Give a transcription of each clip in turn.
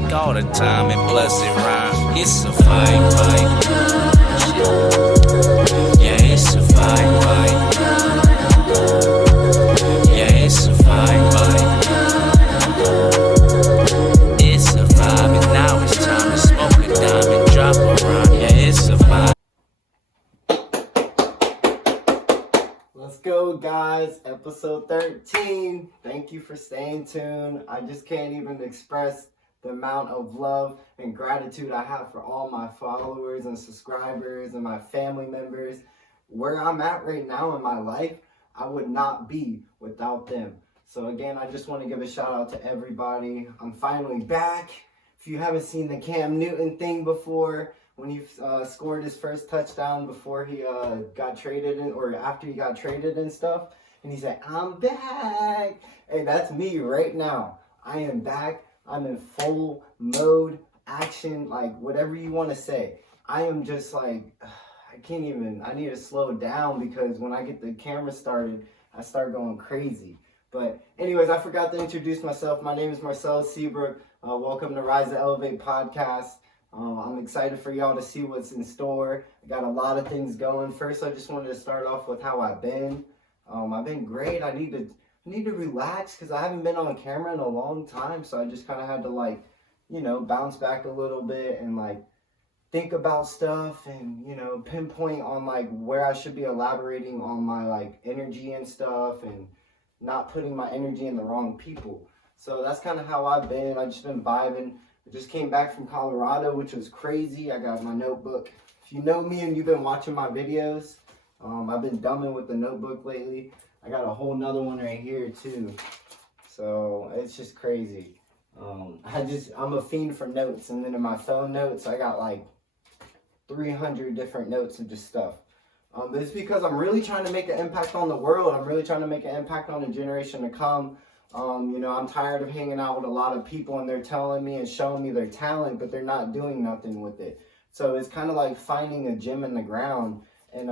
like all the time, and plus it rhyme. It's a fine vibe. Yeah, it's a fine vibe. Yeah, it's a fine vibe. It's a vibe, and now it's time to smoke a dime and drop a rhyme. Yeah, it's a vibe. Let's go, guys. Episode 13. Thank you for staying tuned. I just can't even express the amount of love and gratitude I have for all my followers and subscribers and my family members. Where I'm at right now in my life, I would not be without them. So again, I just want to give a shout out to everybody. I'm finally back. If you haven't seen the Cam Newton thing before, when he scored his first touchdown before he got traded in, or after he got traded and stuff, and he said, "I'm back." Hey, that's me right now. I am back. I'm in full mode, action, like whatever you want to say. I am just like, I need to slow down because when I get the camera started, I start going crazy. But anyways, I forgot to introduce myself. My name is Marcel Seabrook. Welcome to Rise to Elevate podcast. I'm excited for y'all to see what's in store. I got a lot of things going. First, I just wanted to start off with how I've been. I've been great. I need to relax because I haven't been on camera in a long time. So I just kind of had to bounce back a little bit and think about stuff and, pinpoint on where I should be elaborating on my energy and stuff and not putting my energy in the wrong people. So that's kind of how I've been. I've just been vibing. I just came back from Colorado, which was crazy. I got my notebook. If you know me and you've been watching my videos, I've been dumbing with the notebook lately. I got a whole nother one right here too. So it's just crazy. I'm a fiend for notes. And then in my phone notes, I got 300 different notes of just stuff. But it's because I'm really trying to make an impact on the world. I'm really trying to make an impact on the generation to come. I'm tired of hanging out with a lot of people and they're telling me and showing me their talent, but they're not doing nothing with it. So it's kind of like finding a gem in the ground and,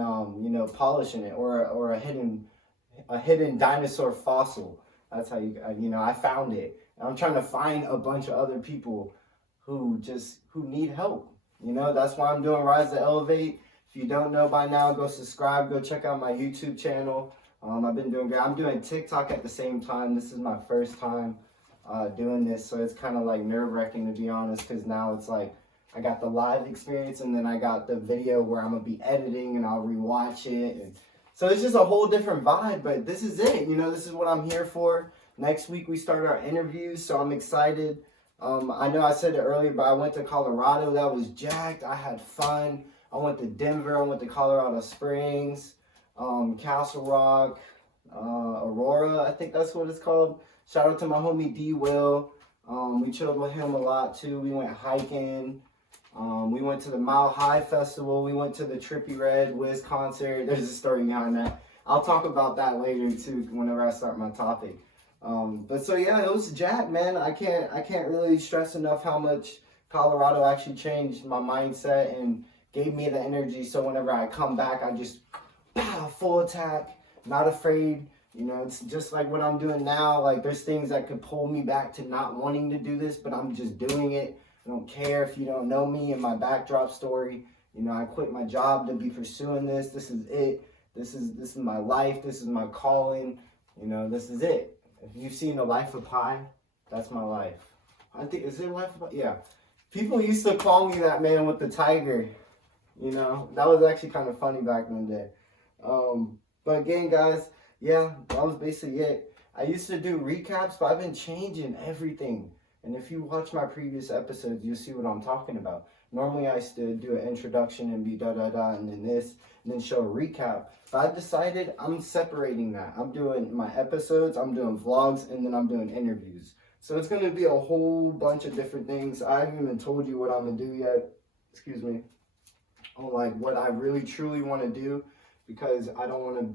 polishing it or a hidden dinosaur fossil. That's how I found it. And I'm trying to find a bunch of other people who need help. That's why I'm doing Rise to Elevate. If you don't know by now, go subscribe, go check out my YouTube channel. I've been doing good. I'm doing TikTok at the same time. This is my first time doing this, so it's kind of nerve-wracking to be honest, because now it's I got the live experience and then I got the video where I'm gonna be editing and I'll rewatch it, and so it's just a whole different vibe. But this is it. This is what I'm here for. Next week we start our interviews, so I'm excited. I know I said it earlier, but I went to Colorado. That was jacked. I had fun. I went to Denver. I went to Colorado Springs. Castle Rock, Aurora, I think that's what it's called. Shout out to my homie D Will. We chilled with him a lot too. We went hiking. We went to the Mile High Festival. We went to the Trippie Redd Wiz concert. There's a story behind that. I'll talk about that later too whenever I start my topic. But so yeah, it was jacked, man. I can't really stress enough how much Colorado actually changed my mindset and gave me the energy. So whenever I come back, I just full attack, not afraid. It's just like what I'm doing now. There's things that could pull me back to not wanting to do this, but I'm just doing it. I don't care if you don't know me and my backdrop story. I quit my job to be pursuing this. This is it. This is my life. This is my calling. This is it. If you've seen The Life of Pi, that's my life. I think, is it Life of Pi? Yeah. People used to call me that, man, with the tiger. That was actually kind of funny back in the day. But again, guys, yeah, that was basically it. I used to do recaps, but I've been changing everything. And if you watch my previous episodes, you'll see what I'm talking about. Normally, I used to do an introduction and be and then this, and then show a recap. But I've decided I'm separating that. I'm doing my episodes, I'm doing vlogs, and then I'm doing interviews. So it's going to be a whole bunch of different things. I haven't even told you what I'm going to do yet. Excuse me. On what I really truly want to do, because I don't want to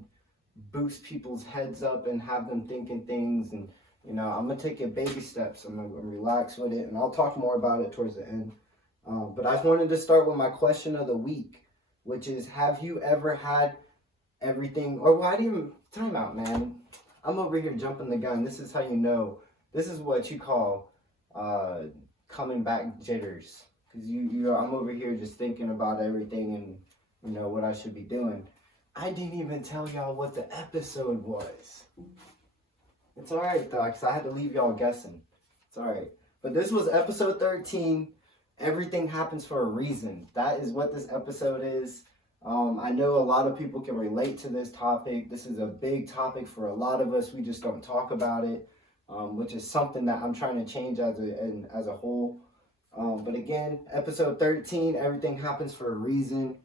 boost people's heads up and have them thinking things. And I'm gonna take it baby steps. I'm gonna relax with it, and I'll talk more about it towards the end. But I wanted to start with my question of the week, which is, have you ever had everything, or why do you, time out, man. I'm over here jumping the gun. This is how you know, this is what you call coming back jitters. Because I'm over here just thinking about everything and, what I should be doing. I didn't even tell y'all what the episode was. It's alright though, because I had to leave y'all guessing. It's alright. But this was episode 13. Everything happens for a reason. That is what this episode is. I know a lot of people can relate to this topic. This is a big topic for a lot of us. We just don't talk about it, which is something that I'm trying to change as a whole. But again, episode 13, everything happens for a reason.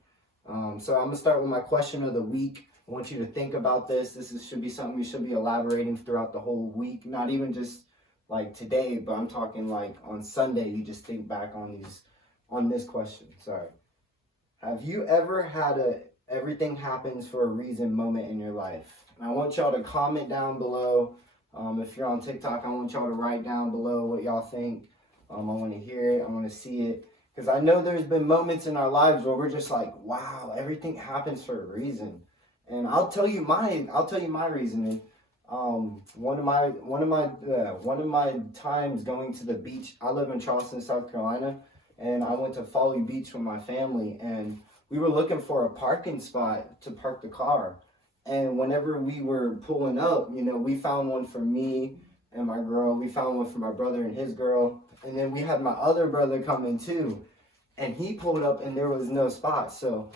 So I'm going to start with my question of the week. I want you to think about this. Should be something you should be elaborating throughout the whole week. Not even just like today, but I'm talking like on Sunday. You just think back on this question. Sorry. Have you ever had a everything happens for a reason moment in your life? And I want y'all to comment down below. If you're on TikTok, I want y'all to write down below what y'all think. I want to hear it. I want to see it. Because I know there's been moments in our lives where we're just like, wow, everything happens for a reason. And I'll tell you my reasoning. One of my times going to the beach. I live in Charleston, South Carolina, and I went to Folly Beach with my family, and we were looking for a parking spot to park the car. And whenever we were pulling up, we found one for me and my girl. We found one for my brother and his girl. And then we had my other brother come in too. And he pulled up and there was no spot. So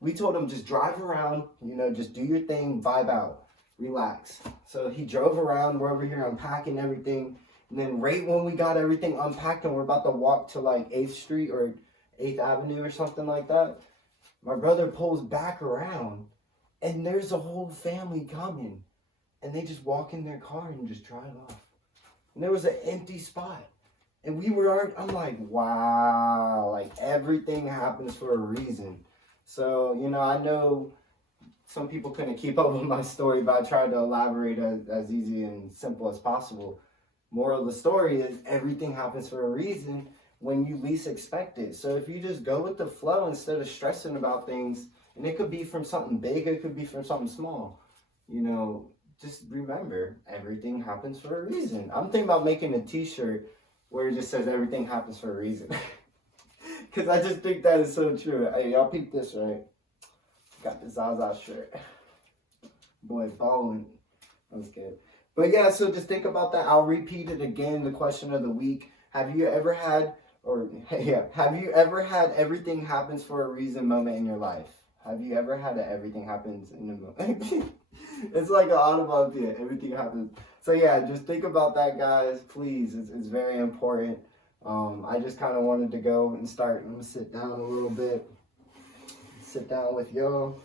we told him, just drive around, just do your thing, vibe out, relax. So he drove around. We're over here unpacking everything. And then right when we got everything unpacked and we're about to walk to like 8th Street or 8th Avenue or something like that, my brother pulls back around and there's a whole family coming. And they just walk in their car and just drive off. And there was an empty spot. And I'm like, wow, like everything happens for a reason. So, I know some people couldn't keep up with my story, but I tried to elaborate as easy and simple as possible. Moral of the story is everything happens for a reason when you least expect it. So if you just go with the flow instead of stressing about things, and it could be from something big, it could be from something small, just remember, everything happens for a reason. I'm thinking about making a t-shirt where it just says everything happens for a reason. Because I just think that is so true. Hey, y'all peep this, right? Got the Zaza shirt. Boy, balling. That was good. But yeah, so just think about that. I'll repeat it again, the question of the week. Have you ever had everything happens for a reason moment in your life? Have you ever had an everything happens in a moment? It's like an onomatopoeia. Everything happens. So yeah, just think about that, guys. Please, it's very important. I just kind of wanted to go and start. I'm gonna sit down a little bit. Sit down with y'all.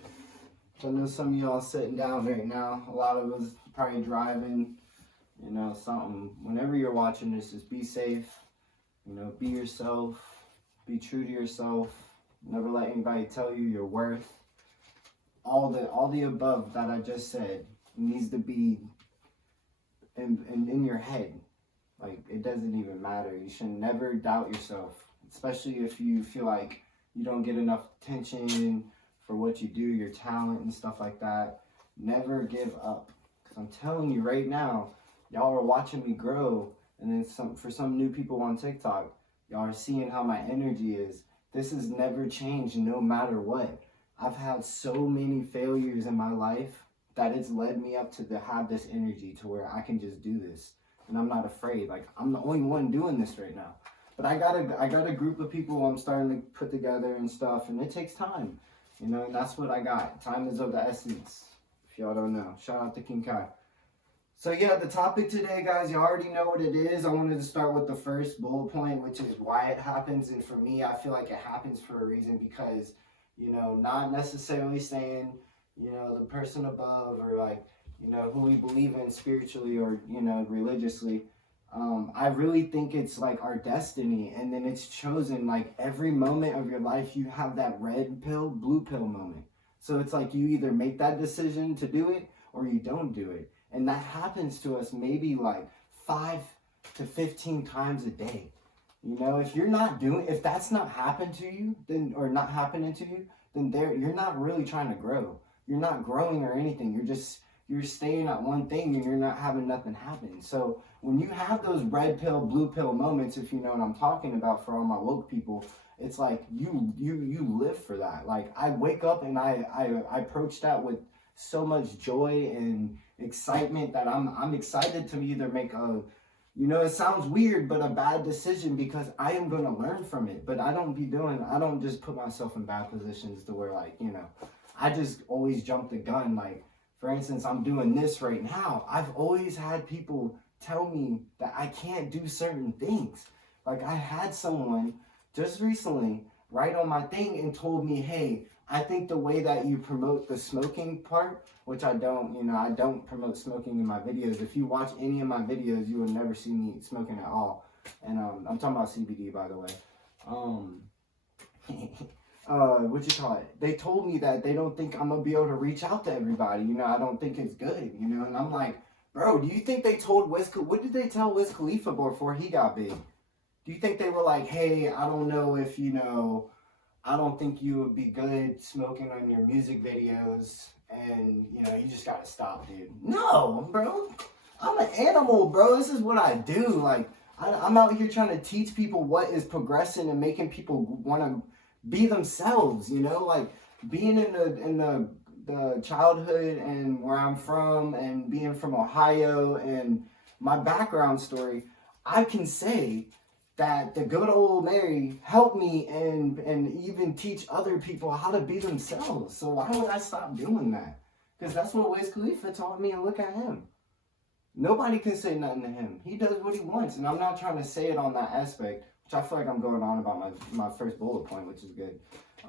I know some of y'all sitting down right now. A lot of us probably driving. Something. Whenever you're watching this, just be safe. Be yourself. Be true to yourself. Never let anybody tell you your worth. All the above that I just said needs to be in your head. Like, it doesn't even matter. You should never doubt yourself, especially if you feel like you don't get enough attention for what you do, your talent and stuff like that. Never give up. Because I'm telling you right now, y'all are watching me grow. And then for some new people on TikTok, y'all are seeing how my energy is. This has never changed no matter what. I've had so many failures in my life that it's led me up to have this energy to where I can just do this. And I'm not afraid. Like, I'm the only one doing this right now. But I got a group of people I'm starting to put together and stuff. And it takes time. And that's what I got. Time is of the essence. If y'all don't know. Shout out to King Kai. So yeah, the topic today, guys, you already know what it is. I wanted to start with the first bullet point, which is why it happens. And for me, I feel like it happens for a reason because, not necessarily saying, the person above or like, who we believe in spiritually or, religiously. I really think it's like our destiny, and then it's chosen. Like every moment of your life, you have that red pill, blue pill moment. So it's like you either make that decision to do it or you don't do it. And that happens to us maybe like 5 to 15 times a day. If that's not happened to you, or not happening to you, then you're not really trying to grow. You're not growing or anything. you're staying at one thing and you're not having nothing happen. So when you have those red pill, blue pill moments, if you know what I'm talking about for all my woke people, it's like you live for that. Like I wake up and I approach that with so much joy and excitement that I'm excited to either make a, you know, it sounds weird, but a bad decision, because I am going to learn from it. But I don't just put myself in bad positions to where, like, you know, I just always jump the gun. Like, for instance, I'm doing this right now. I've always had people tell me that I can't do certain things. Like, I had someone just recently write on my thing and told me, hey, I think the way that you promote the smoking part, which I don't, you know, I don't promote smoking in my videos. If you watch any of my videos, you will never see me smoking at all. And I'm talking about CBD, by the way. What you call it? They told me that they don't think I'm gonna be able to reach out to everybody. You know, I don't think it's good. You know, and I'm like, bro, do you think they told what did they tell Wiz Khalifa before he got big? Do you think they were like, hey, I don't know if, you know, I don't think you would be good smoking on your music videos, and, you know, you just gotta stop, dude. No, bro. I'm an animal, bro. This is what I do. Like, I'm out here trying to teach people what is progressing and making people want to be themselves, you know? Like, being in the childhood and where I'm from, and being from Ohio and my background story, I can say that the good old Mary helped me and even teach other people how to be themselves. So why would I stop doing that? Because that's what Wiz Khalifa taught me, and look at him. Nobody can say nothing to him. He does what he wants, and I'm not trying to say it on that aspect, which I feel like I'm going on about my first bullet point, which is good.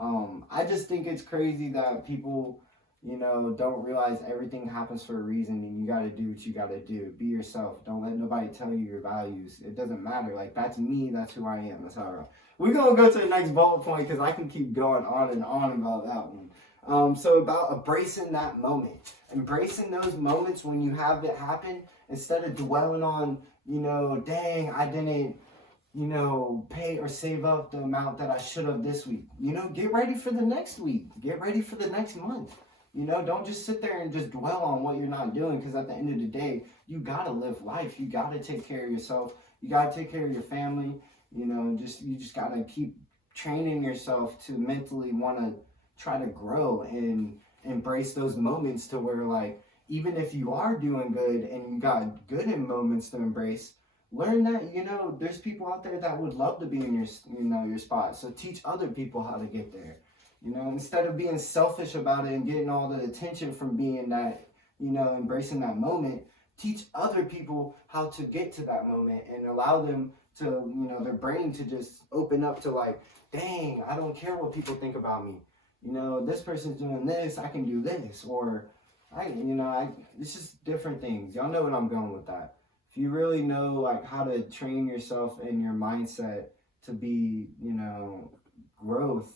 I just think it's crazy that people, you know, don't realize everything happens for a reason, and you got to do what you got to do. Be yourself. Don't let nobody tell you your values. It doesn't matter. Like, that's me. That's who I am. That's how I roll. We're going to go to the next bullet point, because I can keep going on and on about that one. So about embracing that moment. Embracing those moments when you have it happen, instead of dwelling on, you know, dang, I didn't, you know, pay or save up the amount that I should have this week. You know, get ready for the next week. Get ready for the next month. You know, don't just sit there and just dwell on what you're not doing, because at the end of the day, you got to live life. You got to take care of yourself. You got to take care of your family. You know, you just got to keep training yourself to mentally want to try to grow and embrace those moments, to where, like, even if you are doing good and you got good in moments to embrace, learn that, you know, there's people out there that would love to be in your, you know, your spot. So teach other people how to get there. You know, instead of being selfish about it and getting all the attention from being that, you know, embracing that moment, teach other people how to get to that moment and allow them to, you know, their brain to just open up to, like, dang, I don't care what people think about me. You know, this person's doing this, I can do this. Or, it's just different things. Y'all know what I'm going with that. If you really know, like, how to train yourself and your mindset to be, you know, growth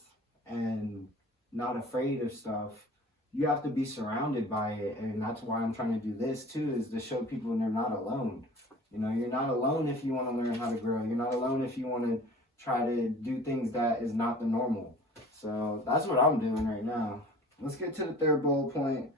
and not afraid of stuff, you have to be surrounded by it. And that's why I'm trying to do this too, is to show people they're not alone. You know, you're not alone if you want to learn how to grow. You're not alone if you want to try to do things that is not the normal. So that's what I'm doing right now. Let's get to the third bullet point.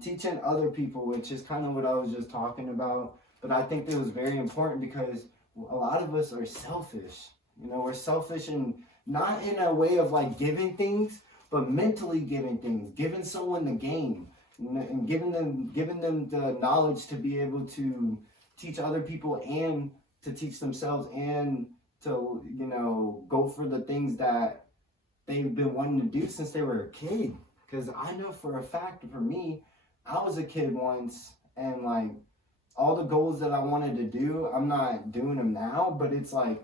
Teaching other people, which is kind of what I was just talking about. But I think it was very important, because a lot of us are selfish. You know, we're selfish, and not in a way of, like, giving things, but mentally giving things, giving someone the game, you know, and giving them the knowledge to be able to teach other people and to teach themselves, and to, you know, go for the things that they've been wanting to do since they were a kid. Because I know for a fact, for me, I was a kid once, and, like, all the goals that I wanted to do, I'm not doing them now. But it's like,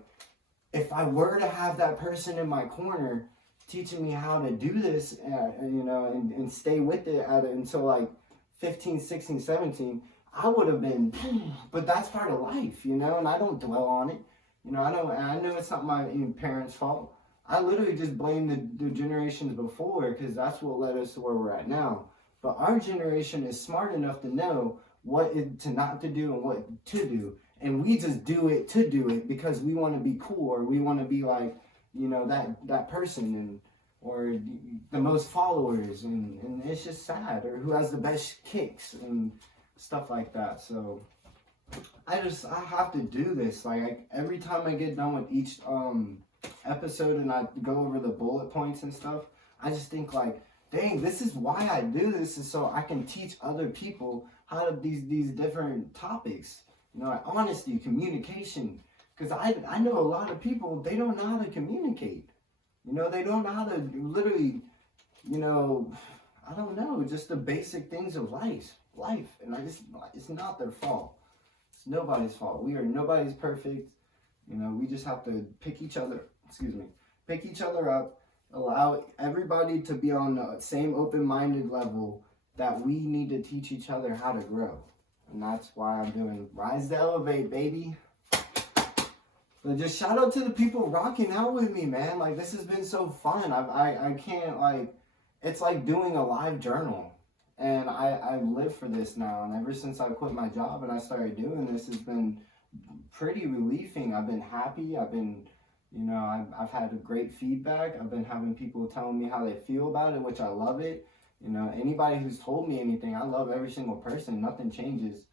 if I were to have that person in my corner teaching me how to do this, you know, and stay with it until, like, 15, 16, 17, I would have been, but that's part of life, you know, and I don't dwell on it. You know, I know it's not my parents' fault. I literally just blame the generations before, because that's what led us to where we're at now. But our generation is smart enough to know what to not to do and what to do. And we just do it to do it, because we want to be cool, or we want to be like, you know, that person. And or the most followers, and it's just sad, or who has the best kicks and stuff like that. So I have to do this. Like every time I get done with each episode and I go over the bullet points and stuff, I just think like, dang, this is why I do this, is so I can teach other people how to these different topics. Like honesty, communication. Because I know a lot of people, they don't know how to communicate. They don't know how to literally, I don't know, just the basic things of life. And it's not their fault. It's nobody's fault. We are nobody's perfect. We just have to pick each other up, allow everybody to be on the same open-minded level that we need to teach each other how to grow. And that's why I'm doing Rise to Elevate, baby. But just shout out to the people rocking out with me, man. Like, this has been so fun. I can't, like, it's like doing a live journal. And I live for this now. And ever since I quit my job and I started doing this, it's been pretty relieving. I've been happy. I've been, I've had a great feedback. I've been having people telling me how they feel about it, which I love it. Anybody who's told me anything, I love every single person. Nothing changes.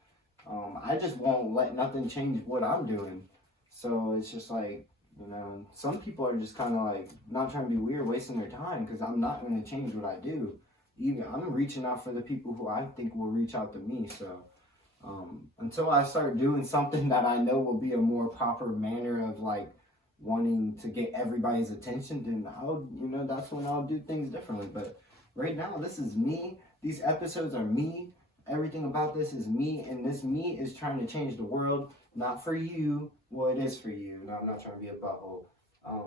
I just won't let nothing change what I'm doing. So it's just like, some people are just kind of like not trying to be weird, wasting their time, because I'm not going to change what I do. I'm reaching out for the people who I think will reach out to me. So until I start doing something that I know will be a more proper manner of like wanting to get everybody's attention, then that's when I'll do things differently. But right now, this is me. These episodes are me. Everything about this is me, and this me is trying to change the world. Not for you. Well, it is for you. No, I'm not trying to be a butthole.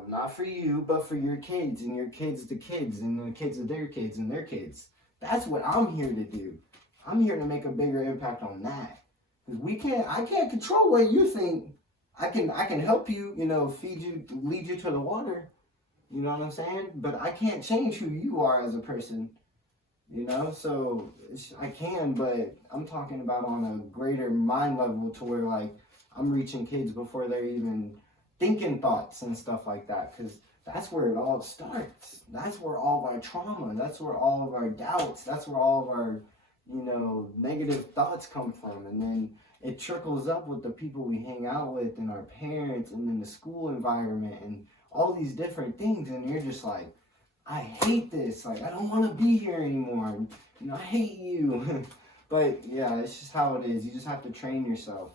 Not for you, but for your kids, and your kids to kids, and the kids of their kids and their kids. That's what I'm here to do. I'm here to make a bigger impact on that. Because I can't control what you think. I can help you, feed you, lead you to the water. You know what I'm saying? But I can't change who you are as a person. So I can, but I'm talking about on a greater mind level to where like I'm reaching kids before they're even thinking thoughts and stuff like that, because that's where it all starts. That's where all of our trauma, that's where all of our doubts, that's where all of our, negative thoughts come from. And then it trickles up with the people we hang out with and our parents and then the school environment and all these different things. And you're just like, I hate this. Like, I don't want to be here anymore. I hate you. But yeah, it's just how it is. You just have to train yourself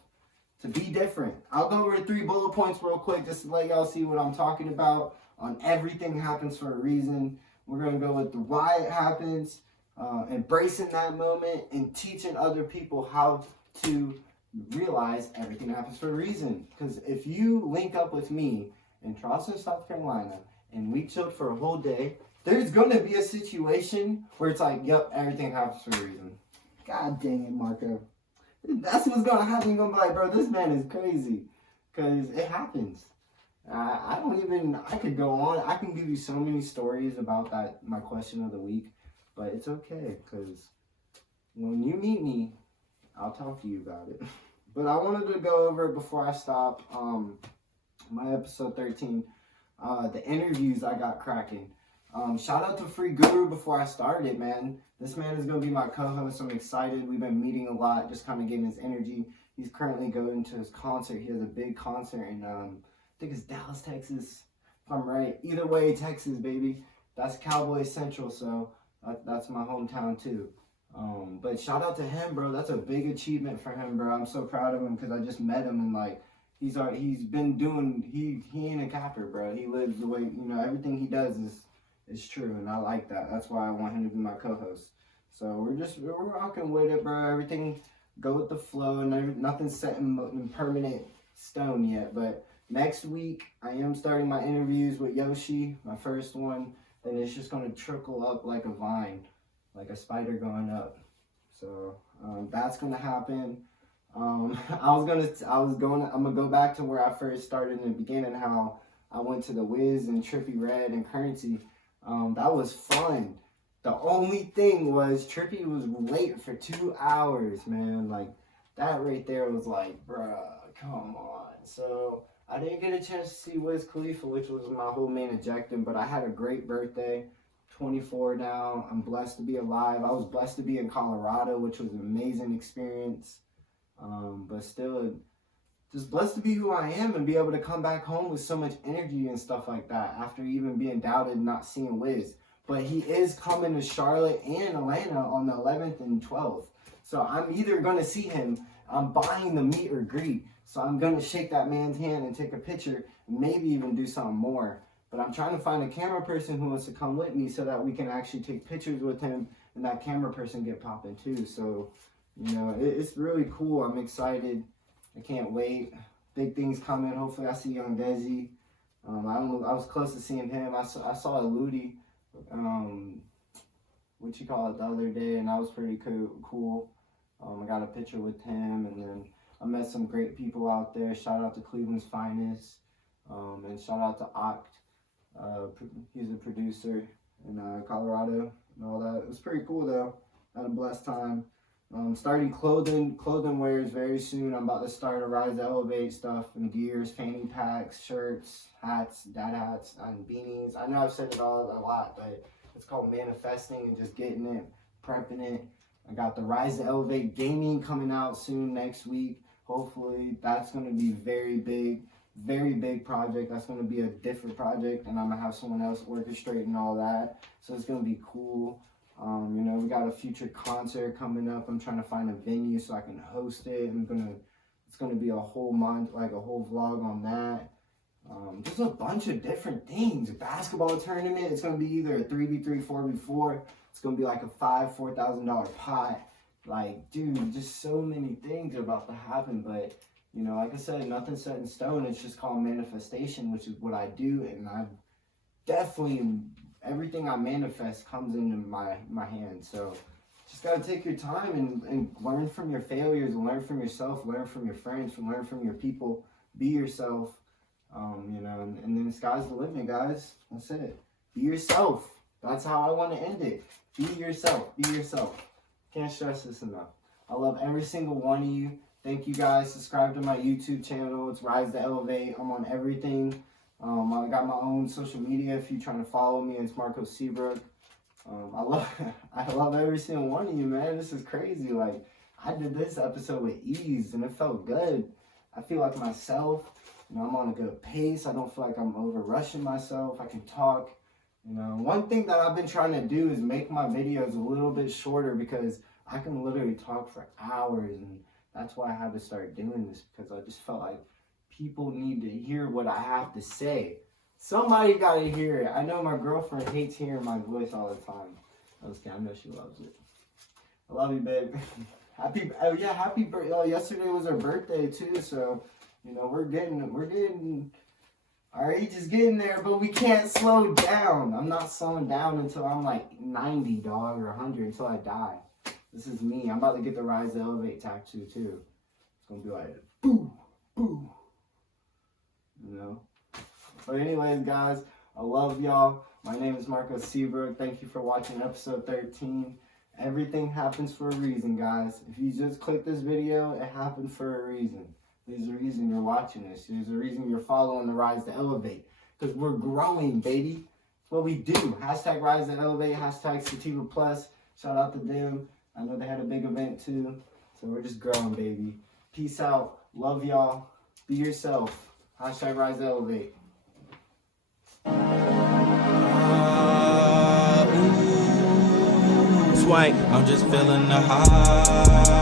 to be different. I'll go over 3 bullet points real quick just to let y'all see what I'm talking about. On everything happens for a reason. We're going to go with the why it happens, embracing that moment, and teaching other people how to realize everything happens for a reason. Because if you link up with me in Charleston, South Carolina, and we chilled for a whole day, there's going to be a situation where it's like, yep, everything happens for a reason. God dang it, Marco. That's what's going to happen. You're going to be like, bro, this man is crazy. Because it happens. I could go on. I can give you so many stories about that, my question of the week. But it's okay, because when you meet me, I'll talk to you about it. But I wanted to go over, before I stop, my episode 13, the interviews I got cracking. Shout out to Free Guru before I started, man. This man is going to be my co-host. I'm excited. We've been meeting a lot, just kind of getting his energy. He's currently going to his concert. He has a big concert in, I think it's Dallas, Texas, if I'm right. Either way, Texas, baby. That's Cowboys Central, so that's my hometown, too. But shout out to him, bro. That's a big achievement for him, bro. I'm so proud of him because I just met him and, like, he's been doing, he ain't a capper, bro. He lives the way, everything he does is true, and I like that. That's why I want him to be my co-host. So we're rocking with it, bro. Everything go with the flow, and nothing's set in permanent stone yet. But next week, I am starting my interviews with Yoshi, my first one, and it's just gonna trickle up like a vine, like a spider going up. So that's gonna happen. I'm gonna go back to where I first started in the beginning, how I went to the Wiz and Trippy Red and Currency. That was fun. The only thing was Trippy was late for 2 hours, man. Like, that right there was like, bruh, come on. So I didn't get a chance to see Wiz Khalifa, which was my whole main objective, but I had a great birthday. 24 now. I'm blessed to be alive. I was blessed to be in Colorado, which was an amazing experience. But still, just blessed to be who I am and be able to come back home with so much energy and stuff like that after even being doubted and not seeing Wiz. But he is coming to Charlotte and Atlanta on the 11th and 12th. So I'm either going to see him, I'm buying the meet or greet. So I'm going to shake that man's hand and take a picture, and maybe even do something more. But I'm trying to find a camera person who wants to come with me so that we can actually take pictures with him and that camera person get popping too. So, you know, it's really cool. I'm excited. I can't wait. Big things coming. Hopefully I see Young Desi. I was close to seeing him. I saw Eludi, what you call it, the other day, and that was pretty cool. I got a picture with him, and then I met some great people out there. Shout out to Cleveland's Finest, and shout out to Oct. He's a producer in Colorado and all that. It was pretty cool though. Had a blessed time. Starting clothing wears very soon. I'm about to start a Rise to Elevate stuff and gears, fanny packs, shirts, hats, dad hats, and beanies. I know I've said it all a lot, but it's called manifesting and just getting it, prepping it. I got the Rise to Elevate gaming coming out soon next week. Hopefully that's going to be very big project. That's going to be a different project, and I'm going to have someone else orchestrating all that. So it's going to be cool. You know, we got a future concert coming up. I'm trying to find a venue so I can host it. It's gonna be a whole month, like a whole vlog on that. Just a bunch of different things. A basketball tournament. It's gonna be either a 3v3, 4v4. It's gonna be like a $4,000 pot. Like, dude, just so many things are about to happen. But you know, like I said, nothing's set in stone. It's just called manifestation, which is what I do, and I definitely. Everything I manifest comes into my hand. So just got to take your time and learn from your failures, learn from yourself, learn from your friends, learn from your people. Be yourself, you know, and then the sky's the limit, guys. That's it. Be yourself. That's how I want to end it. Be yourself. Be yourself. Can't stress this enough. I love every single one of you. Thank you guys. Subscribe to my YouTube channel. It's Rise to Elevate. I'm on everything. I got my own social media if you're trying to follow me. It's Marco Seabrook. I love every single one of you, man. This is crazy. Like, I did this episode with ease and it felt good. I feel like myself. You know, I'm on a good pace. I don't feel like I'm over rushing myself. I can talk. You know, one thing that I've been trying to do is make my videos a little bit shorter because I can literally talk for hours, and that's why I had to start doing this, because I just felt like people need to hear what I have to say. Somebody got to hear it. I know my girlfriend hates hearing my voice all the time. I know she loves it. I love you, babe. Happy birthday. Oh, yesterday was her birthday too, so you know we're our age is getting there, but we can't slow down. I'm not slowing down until I'm like 90, dog, or 100, until I die. This is me. I'm about to get the Rise to Elevate tattoo too. It's gonna be like boo, boo. You know. But anyways, guys, I love y'all. My name is Marco Seabrook. Thank you for watching episode 13. Everything happens for a reason, guys. If you just click this video, it happened for a reason. There's a reason you're watching this. There's a reason you're following the Rise to Elevate. Because we're growing, baby. It's what we do. Hashtag Rise to Elevate. Hashtag Sativa Plus. Shout out to them. I know they had a big event too. So we're just growing, baby. Peace out. Love y'all. Be yourself. Hashtag Rise to Elevate. Swipe, I'm just feeling the high.